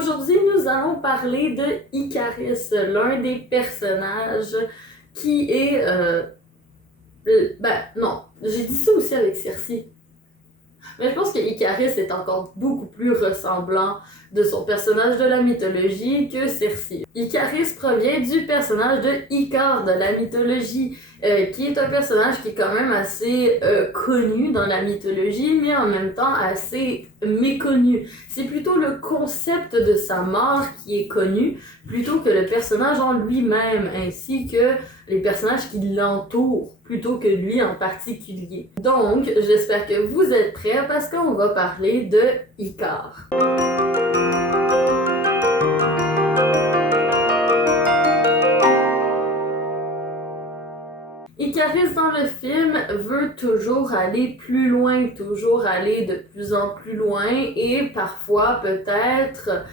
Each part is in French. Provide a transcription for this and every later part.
Aujourd'hui, nous allons parler de Icaris, l'un des personnages qui est... non, j'ai dit ça aussi avec Circe. Mais je pense que Icaris est encore beaucoup plus ressemblant de son personnage de la mythologie que Circe. Icaris provient du personnage de Icare de la mythologie, qui est un personnage qui est quand même assez connu dans la mythologie, mais en même temps assez méconnu. C'est plutôt le concept de sa mort qui est connu, plutôt que le personnage en lui-même, ainsi que les personnages qui l'entourent, plutôt que lui en particulier. Donc, j'espère que vous êtes prêts parce qu'on va parler de Icare. Icaris dans le film veut toujours aller plus loin, toujours aller de plus en plus loin et parfois peut-être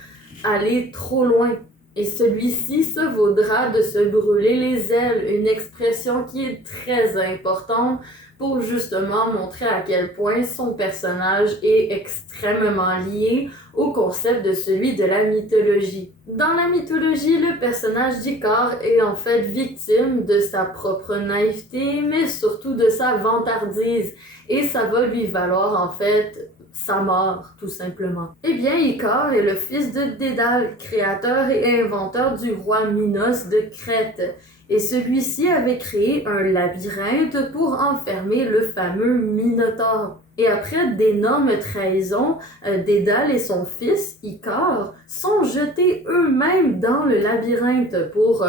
aller trop loin. Et celui-ci se vaudra de se brûler les ailes, une expression qui est très importante pour justement montrer à quel point son personnage est extrêmement lié au concept de celui de la mythologie. Dans la mythologie, le personnage d'Icare est en fait victime de sa propre naïveté, mais surtout de sa vantardise, et ça va lui valoir en fait sa mort, tout simplement. Eh bien, Icare est le fils de Dédale, créateur et inventeur du roi Minos de Crète. Et celui-ci avait créé un labyrinthe pour enfermer le fameux Minotaure. Et après d'énormes trahisons, Dédale et son fils, Icare, sont jetés eux-mêmes dans le labyrinthe pour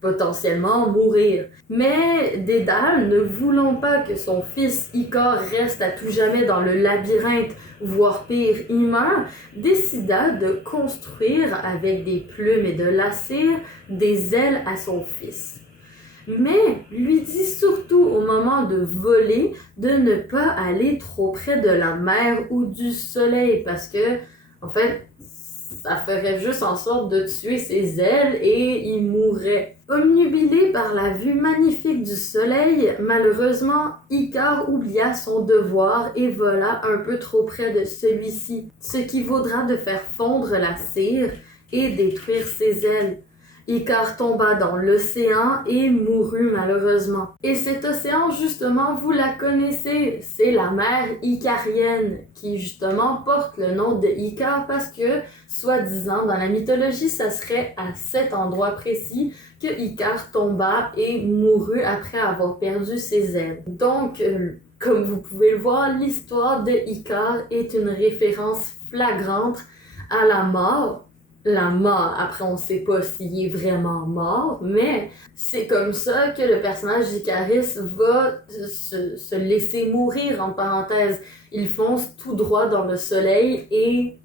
potentiellement mourir. Mais Dédale, ne voulant pas que son fils Icare reste à tout jamais dans le labyrinthe, voire pire, y meurt, décida de construire avec des plumes et de la cire des ailes à son fils. Mais lui dit surtout au moment de voler de ne pas aller trop près de la mer ou du soleil parce que, en fait, ça ferait juste en sorte de tuer ses ailes et il mourrait. Omnubilé par la vue magnifique du soleil, malheureusement, Icare oublia son devoir et vola un peu trop près de celui-ci, ce qui vaudra de faire fondre la cire et détruire ses ailes. Icare tomba dans l'océan et mourut malheureusement. Et cet océan, justement, vous la connaissez, c'est la mer Icarienne, qui justement porte le nom de Icare parce que, soi-disant, dans la mythologie, ça serait à cet endroit précis que Icare tomba et mourut après avoir perdu ses ailes. Donc, comme vous pouvez le voir, l'histoire de Icare est une référence flagrante à la mort. La mort, après on sait pas s'il est vraiment mort, mais c'est comme ça que le personnage d'Icaris va se laisser mourir, en parenthèse. Il fonce tout droit dans le soleil et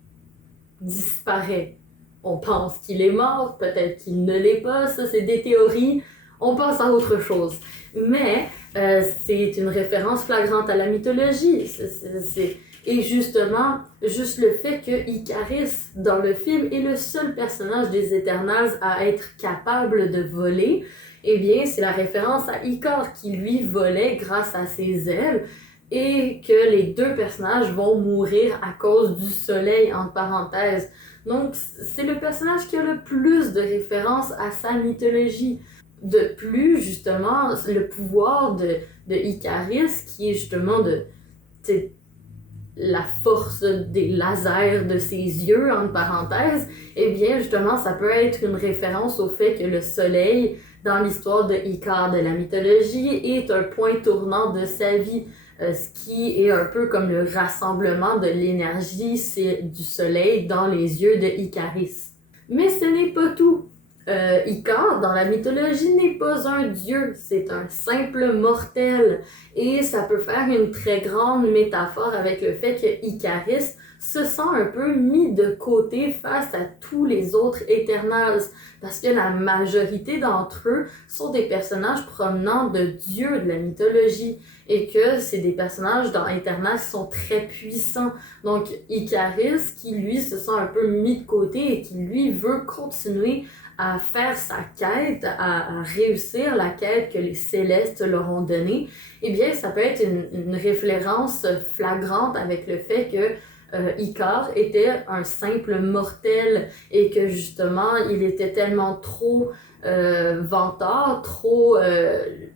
disparaît. On pense qu'il est mort, peut-être qu'il ne l'est pas, ça c'est des théories, on pense à autre chose. Mais c'est une référence flagrante à la mythologie, Et justement, juste le fait que Icaris, dans le film, est le seul personnage des Eternals à être capable de voler, eh bien, c'est la référence à Icare qui, lui, volait grâce à ses ailes et que les deux personnages vont mourir à cause du soleil, entre parenthèses. Donc, c'est le personnage qui a le plus de références à sa mythologie. De plus, justement, le pouvoir de Icaris, qui est justement la force des lasers de ses yeux, entre parenthèses, eh bien, justement, ça peut être une référence au fait que le soleil, dans l'histoire de Icare de la mythologie, est un point tournant de sa vie, ce qui est un peu comme le rassemblement de l'énergie du soleil dans les yeux de Icaris. Mais ce n'est pas tout. Icare, dans la mythologie, n'est pas un dieu, c'est un simple mortel. Et ça peut faire une très grande métaphore avec le fait que Icaris se sent un peu mis de côté face à tous les autres Eternals, parce que la majorité d'entre eux sont des personnages provenant de dieux de la mythologie, et que c'est des personnages dans Eternals qui sont très puissants. Donc Icaris, qui lui se sent un peu mis de côté et qui lui veut continuer à faire sa quête, à réussir la quête que les célestes leur ont donnée, eh bien, ça peut être une référence flagrante avec le fait que Icare était un simple mortel et que justement il était tellement trop vantard, trop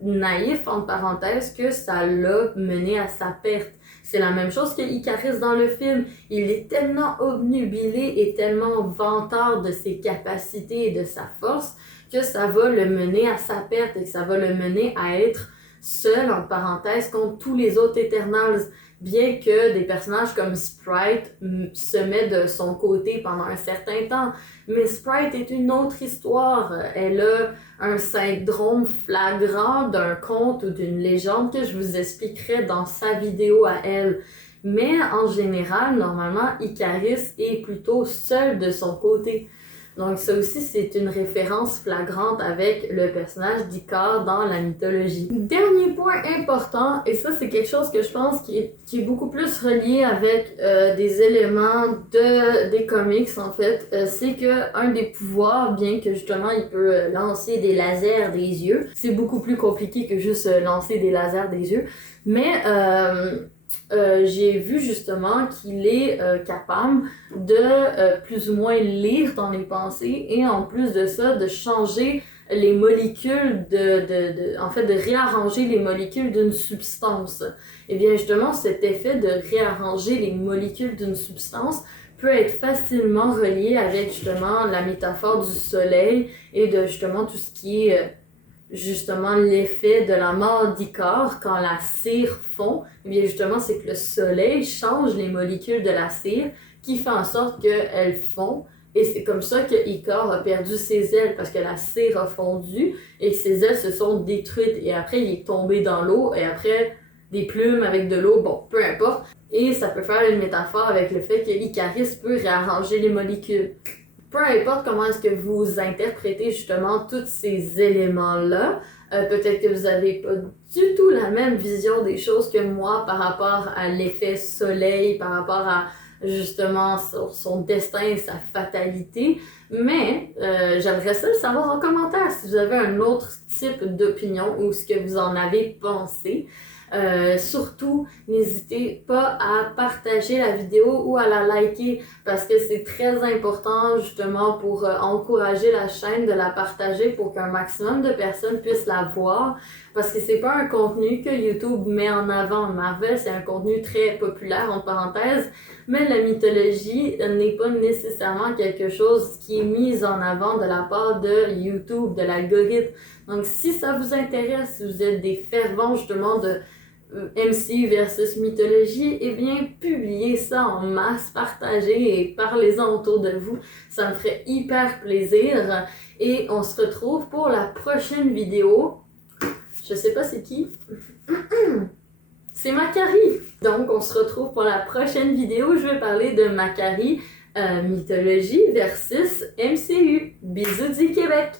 naïf entre parenthèses que ça l'a mené à sa perte. C'est la même chose que Icarus dans le film. Il est tellement obnubilé et tellement vantard de ses capacités et de sa force que ça va le mener à sa perte et que ça va le mener à être seul, entre parenthèses, contre tous les autres Eternals. Bien que des personnages comme Sprite se mettent de son côté pendant un certain temps. Mais Sprite est une autre histoire. Elle a un syndrome flagrant d'un conte ou d'une légende que je vous expliquerai dans sa vidéo à elle. Mais en général, normalement, Icarus est plutôt seul de son côté. Donc ça aussi, c'est une référence flagrante avec le personnage d'Icare dans la mythologie. Dernier point important, et ça c'est quelque chose que je pense qui est beaucoup plus relié avec des éléments des comics en fait, c'est que un des pouvoirs, bien que justement il peut lancer des lasers des yeux, c'est beaucoup plus compliqué que juste lancer des lasers des yeux, mais j'ai vu justement qu'il est capable de plus ou moins lire dans les pensées et en plus de ça, de changer les molécules, en fait, de réarranger les molécules d'une substance. Et bien justement, cet effet de réarranger les molécules d'une substance peut être facilement relié avec justement la métaphore du soleil et de justement tout ce qui est justement l'effet de la mort d'Icare quand la cire fond. Et bien justement, c'est que le soleil change les molécules de la cire qui fait en sorte qu'elles fond. Et c'est comme ça que Icare a perdu ses ailes parce que la cire a fondu et ses ailes se sont détruites. Et après, il est tombé dans l'eau et après, des plumes avec de l'eau, bon, peu importe. Et ça peut faire une métaphore avec le fait que Icarus peut réarranger les molécules. Peu importe comment est-ce que vous interprétez justement tous ces éléments-là, peut-être que vous n'avez pas du tout la même vision des choses que moi par rapport à l'effet soleil, par rapport à justement son destin et sa fatalité, mais j'aimerais ça le savoir en commentaire si vous avez un autre type d'opinion ou ce que vous en avez pensé. Surtout, n'hésitez pas à partager la vidéo ou à la liker parce que c'est très important justement pour encourager la chaîne de la partager pour qu'un maximum de personnes puissent la voir parce que c'est pas un contenu que YouTube met en avant. Marvel, c'est un contenu très populaire entre parenthèses, mais la mythologie n'est pas nécessairement quelque chose qui est mis en avant de la part de YouTube, de l'algorithme. Donc si ça vous intéresse, si vous êtes des fervents justement de MC versus mythologie, eh bien, publiez ça en masse, partagez et parlez-en autour de vous. Ça me ferait hyper plaisir. Et on se retrouve pour la prochaine vidéo. Je sais pas c'est qui. C'est Macari. Donc, on se retrouve pour la prochaine vidéo. Je vais parler de Macari, mythologie versus MCU. Bisous du Québec!